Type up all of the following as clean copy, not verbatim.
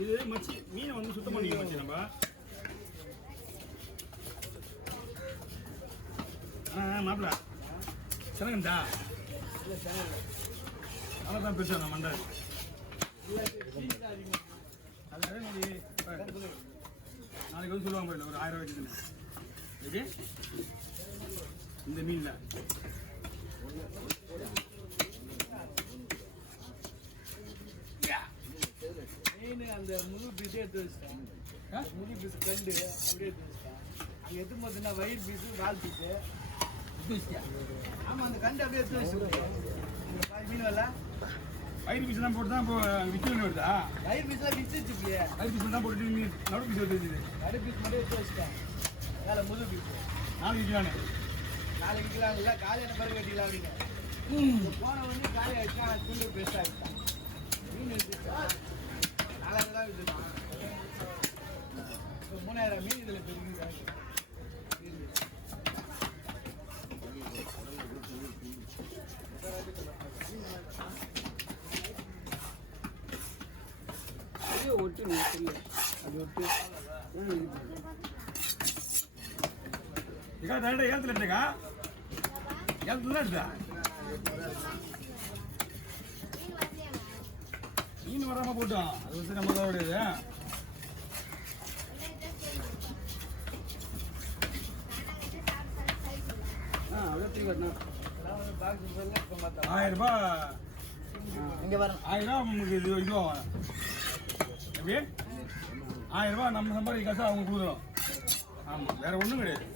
இது மச்சி மீனை வந்து சுத்தம் பண்ணிக்கலாம் மச்சி நம்ம. மாப்பிள்ள சிறங்கண்டா அவ்வளோதான் பெருசா நான் மண்டாது. அது நாளைக்கு வந்து சொல்லுவாங்க போயில ஒரு 1000 ரூபாய்க்கு இது இந்த மீன்ல மீன் அந்த முழு பீஸே எடுத்து வச்சுட்டேன். முழு பீஸ் கண்டு அப்படியே எடுத்து வச்சுட்டேன். அங்கே எடுத்து பார்த்தீங்கன்னா வயிறு பீஸு வால் பீஸு ஆமாம் அந்த கண்டு அப்படியே எடுத்து வச்சுருக்கேன். மீன் வரல வயிறு பீஸ் தான் போட்டு தான் இப்போ விற்று வருதா? வயிறு பீஸ்லாம் விற்றுச்சு இல்லையா? வயிறு பீஸ் தான் போட்டு மீன் நடு பீஸ் எடுத்து நடு பீஸ் மட்டும் எடுத்து வச்சுட்டேன். வேலை முழு பீஸு நாளைக்கு விற்கலானே. நாளைக்கு விற்கலாம் இல்லை காலையில் பிறகு கட்டிக்கலாம் அப்படிங்க. போன வந்து காலி ஆகிடுச்சா தூண்டு பெஸ்ட்டாக ஆகிட்டான். மீன் எடுத்துச்சா 4000 தான் விற்றுட்டான். இப்போ 3000 மீன் இதில் பெருகிட்டாங்க. ஒட்டு அது ஒட்டு ஏத்துல எடுத்துக்கா ஏத்துல தான் எடுத்தா மீன் வராம போட்டோம். அது வந்து நம்ம தான் உடையது. பாக்ஸ் 1000 ரூபாய் இங்கே வரும். 1000 ரூபா உங்களுக்கு இது இதுவும் எப்படி 1000 ரூபாய் நம்ம சம்பாதிக்க காசு அவங்க கொடுக்குறோம். ஆமாம் வேற ஒன்றும் கிடையாது.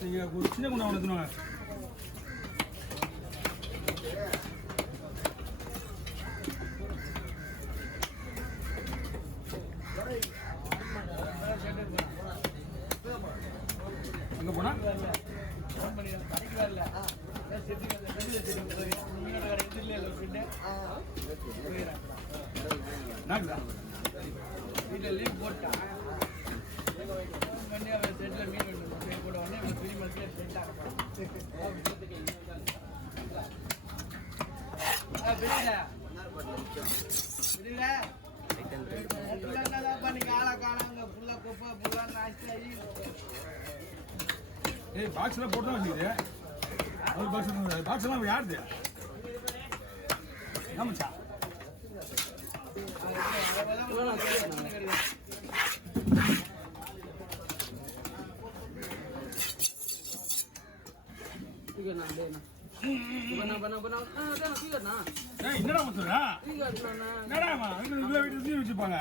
நீங்கள் ஒரு சின்ன குண்டா ஒன்று எடுத்துனாங்க. எங்கே போனா கடைக்கு வரல வீட்டில் லீவ் போட்டான். பண்ணி அவன் செட்டில் மீன் வெட்டணும் போட உடனே அவன் துணி மனசில் செட் ஆகணும். நீங்க ஆளா காணாங்க புல்லா குப்பை புல்லா நாச்சாயி பாக்ஸ்லாம் போட்டு தான் வச்சுக்குது. ஒரு பாக்ஸ் பாக்ஸ்லாம் யாருது ஆமாச்சா என்னடா முத்துறா என்னடா வீட்டு வச்சுப்பாங்க.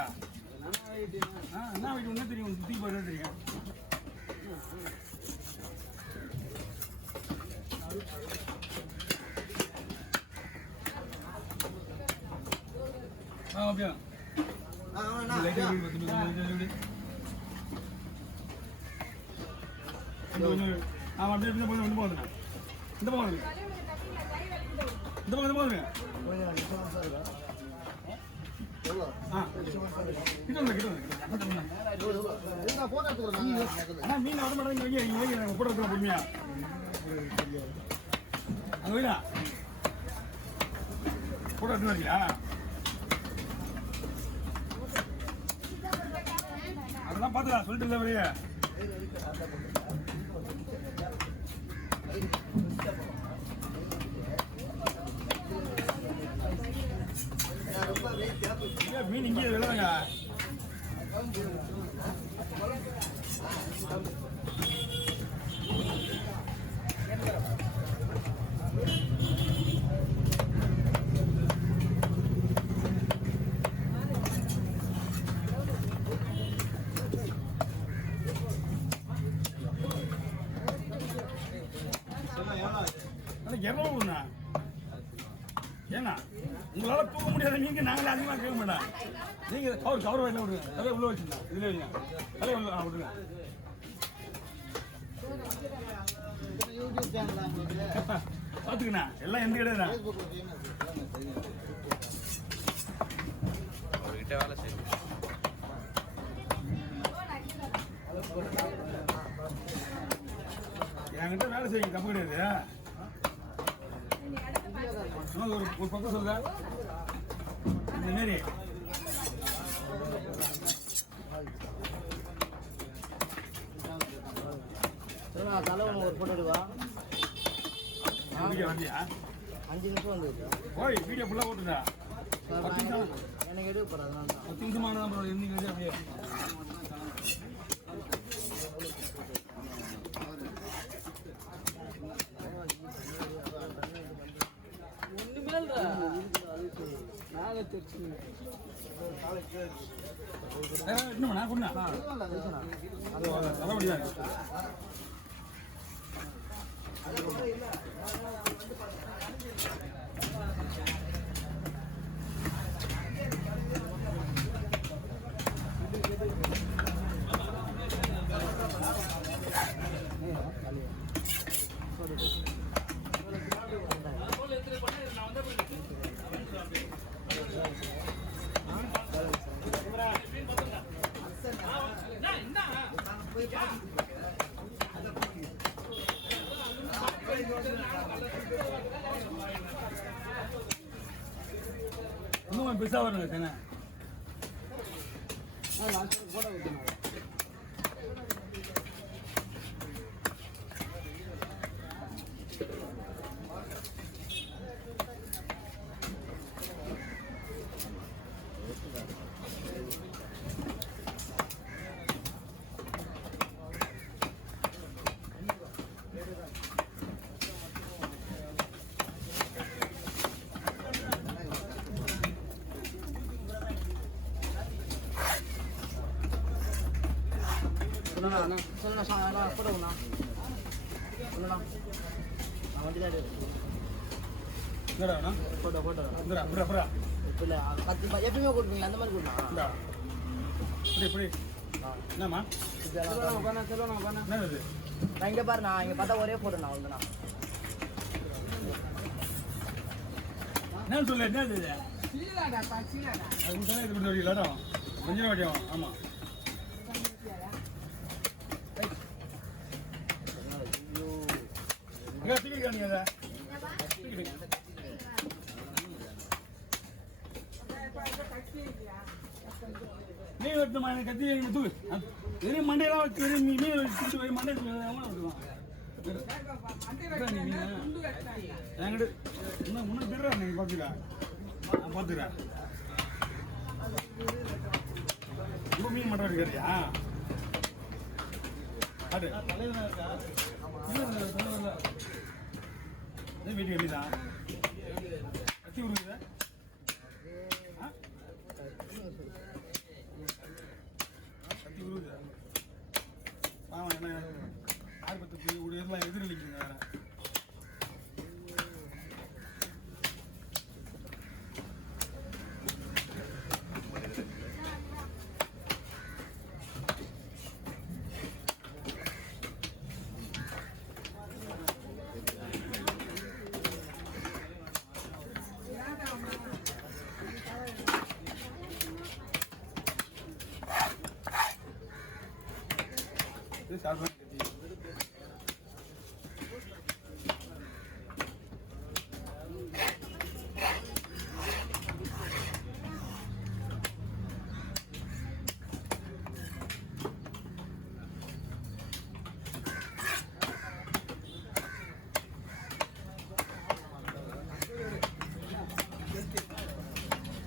என்ன வீட்டு ஒன்றே தெரியும் சுற்றி போய் தெரியும். அப்படியா ஆமாம் அப்படியே இந்த பக்கம் போதுங்க. இந்த பக்கம் இந்த பக்கம் போதுங்க. மீன் வர மாட்டாங்க போட்டு பொறுமையா அங்க போயிடா போட்டோ எடுத்து வரியா? அதெல்லாம் பார்த்துக்கலாம் சொல்லிட்டு இல்லை வரைய மீன் இங்கே விளையாடுங்க. எவ்வளவுண்ணா ஏன்னா உங்களால் தூக்க முடியாத நீங்க நாங்களே அதிகமாக கேட்க மாட்டோம். நீங்கள் கவர் வாயில விடுங்க. தலையை உள்ள வச்சுருந்தா இதில் வைங்க. தலையை உள்ள விடுங்க. யூடியூப் சேனல் உங்களுக்கு பார்த்துக்கண்ணா எல்லாம் எந்த கிடையாது அவர்கிட்ட வேலை செய்யும். என்கிட்ட வேலை செய்யுங்க தப்பு கிடையாது ஒரு பக்கம் சொல்லுங்க இந்த மாரி தலைவன் ஒரு போட்டோ எடுவா வீடியோ வந்தியா 5 நிமிஷம் வந்து ஓய் வீடியோ ஃபுல்லாக ஓட்டுதா எனக்கு எடுக்க போகிறேன் அதனால தான் 10 நிமிஷமான தான் இருந்தீங்க அப்படியே இன்னும் நான் கொண்டா அது முடியாது இன்னும் பெருசாக வருங்க தானே போட்டோ வைக்கணும் சொல்லுண்ணா போட்டோண்ணா சொல்லுண்ணா நான் வந்து என்னடா போட்டோ போட்டோ இந்தடா அப்புறம் அப்புறம் இல்லை 10 எப்பயுமே கொடுப்பீங்களா அந்த மாதிரி கொடுண்ணா இந்தா இப்படி என்னம்மா சொல்லுண்ணா என்னது நான் இங்கே பாருண்ணா இங்கே பார்த்தா ஒரே போட்டோண்ணா வந்துண்ணா என்ன சொல்லு என்ன இது அது தானே இது பண்ணி வரீங்களா கொஞ்சம் வாட்டியும் ஆமாம் எங்கே தூக்கிக்கா நீங்கள் அதை மீன் வெட்டணுமா எனக்கு கத்தி எங்க தூக்கு வெறும் மண்டையெல்லாம் வச்சு வெறும் மீன் வச்சு வெறும் மண்டை விட்டுருவான் என்கிட்ட இன்னும் முன்னே தெரியா நீங்கள் பார்த்துக்கா நான் பார்த்துக்கிறேன் இப்போ மீன் மட்டும் எடுக்கிறியா அது வீட்டுக்கு வெளிதான் கத்தி விடுங்க கத்தி விடுங்க பாவம் என்ன ஆர்வத்துக்கு ஒரு இதெல்லாம் எதிரொலிக்குங்க வேற இது சால்வா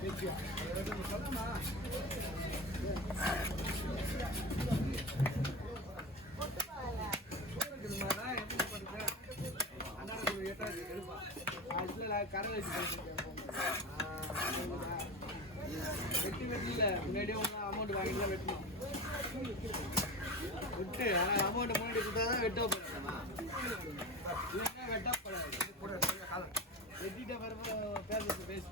கத்தி கரை வச்சு வெட்டில முன்னாடியே ஒன்றா அமௌண்ட் வாங்கிக்கலாம் வெட்டணும் விட்டு ஆனால் அமௌண்ட் முன்னாடி கொடுத்தா தான் வெட்ட போகிறேன் இல்லைன்னா வெட்டப்படாது வெட்டிட்ட பிறகு பேசுறது பேசு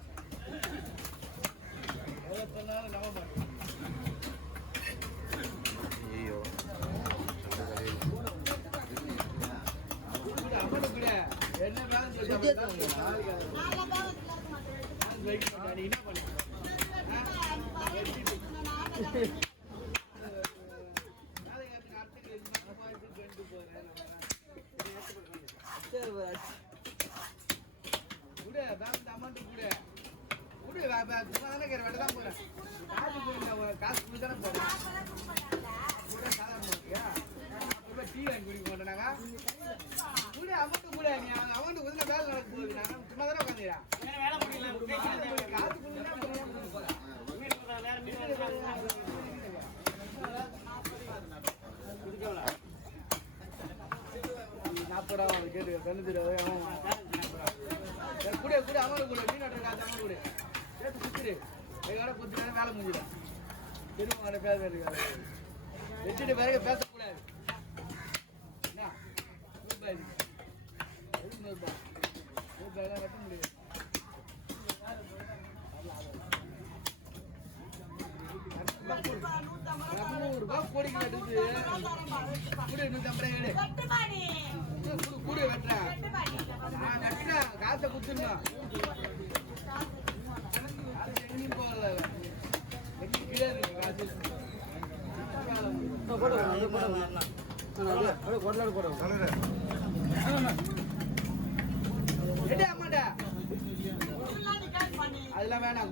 எவ்வளோ சொன்னாலும் நம்ப மாட்டேன் ஐயோ என்ன பேலன்ஸ் வைக்க மாட்டேன். நீ என்ன பண்ண? அமௌண்ட் கூட கூட சும்மா தானே கேட்க வேலை தான் போறேன். காசு கொடுத்து தானே போறேன். கூட சாதாரண டீ வாங்கி குடிக்க மாட்டேனாங்க. கூட அமௌண்ட் கூட நீ அமௌண்ட் கொடுத்து வேலை நடக்க போகுது. நான் சும்மா தானே உட்காந்துக்கிறேன். காசு கொடுத்து 40 ரூபா கேட்டு 90 ரூபா கூட கூட அமௌண்ட் கூட மீன் காசு அமௌண்ட் கூட சேர்த்து குத்துரு. எங்களோட குத்துனா வேலை முடிஞ்சிடும். திரும்ப பேச இருக்காது. வச்சுட்டு பிறகு பேசக்கூடாது. என்ன ரூபாய் ₹100 ரூபாயெல்லாம் கட்ட முடியாது. ₹100 கோடிக்கு எடுத்து கூட 150 கூட வெட்டுறேன். நான் கட்டினேன் காசை குத்துருந்தோம். எங்கேயும் போகல. கீழே இருக்கு காசு. அதெல்லாம் வேணாம்.